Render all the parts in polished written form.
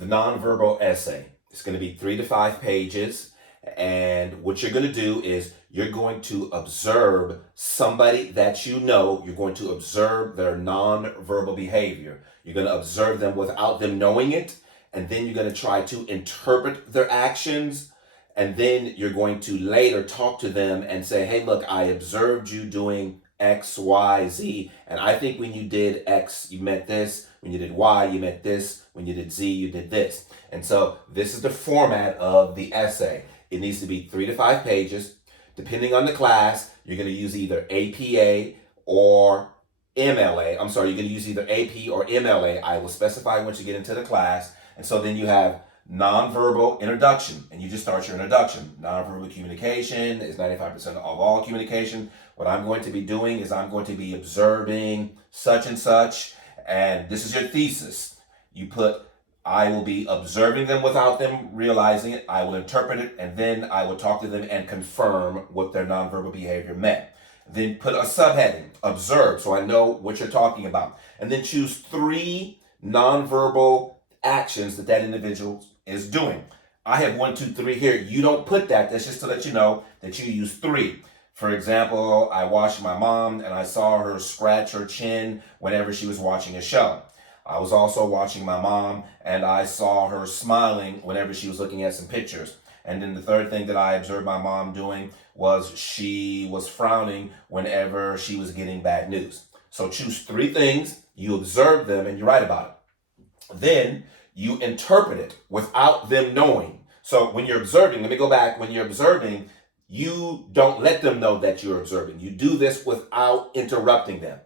the nonverbal essay. It's going to be 3 to 5 pages. And what you're going to do is you're going to observe somebody that you know. You're going to observe their nonverbal behavior. You're going to observe them without them knowing it. And then you're going to try to interpret their actions. And then you're going to later talk to them and say, hey, look, I observed you doing X, Y, Z. And I think when you did X, you meant this. When you did Y, you meant this. When you did Z, you did this. And so this is the format of the essay. It needs to be 3 to 5 pages. Depending on the class, you're going to use either APA or MLA. I'm sorry, you're going to use either AP or MLA. I will specify once you get into the class. And so then you have nonverbal introduction, and you just start your introduction. Nonverbal communication is 95% of all communication. What I'm going to be doing is I'm going to be observing such and such, and this is your thesis. You put, I will be observing them without them realizing it. I will interpret it, and then I will talk to them and confirm what their nonverbal behavior meant. Then put a subheading, observe, so I know what you're talking about. And then choose 3 nonverbal actions that individual is doing. I have 1, 2, 3 here. You don't put that. That's just to let you know that you use 3. For example, I watched my mom and I saw her scratch her chin whenever she was watching a show. I was also watching my mom and I saw her smiling whenever she was looking at some pictures. And then the third thing that I observed my mom doing was she was frowning whenever she was getting bad news. So choose 3 things, you observe them, and you write about it. Then you interpret it without them knowing. So when you're observing, let me go back. When you're observing, you don't let them know that you're observing. You do this without interrupting them.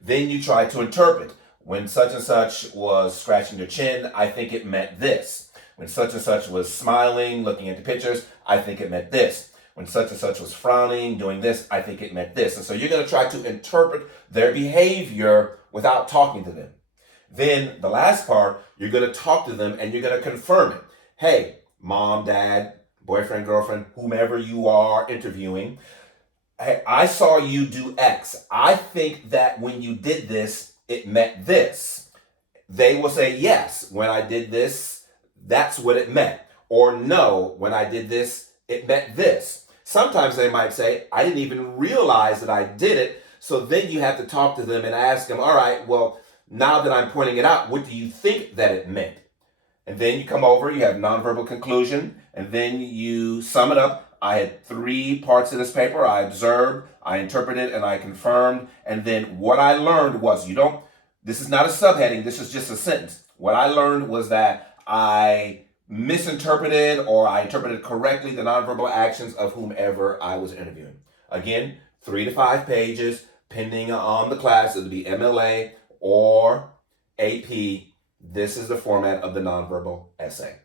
Then you try to interpret. When such and such was scratching their chin, I think it meant this. When such and such was smiling, looking at the pictures, I think it meant this. When such and such was frowning, doing this, I think it meant this. And so you're going to try to interpret their behavior without talking to them. Then the last part, you're going to talk to them and you're going to confirm it. Hey, mom, dad, boyfriend, girlfriend, whomever you are interviewing, hey, I saw you do X. I think that when you did this, it meant this. They will say, yes, when I did this, that's what it meant. Or no, when I did this, it meant this. Sometimes they might say, I didn't even realize that I did it. So then you have to talk to them and ask them, all right, well, now that I'm pointing it out, what do you think that it meant? And then you come over, you have nonverbal conclusion, and then you sum it up. I had 3 parts of this paper. I observed, I interpreted, and I confirmed. And then what I learned was, this is not a subheading, this is just a sentence. What I learned was that I misinterpreted or I interpreted correctly the nonverbal actions of whomever I was interviewing. Again, 3 to 5 pages, depending on the class. It'll be MLA or AP. This is the format of the nonverbal essay.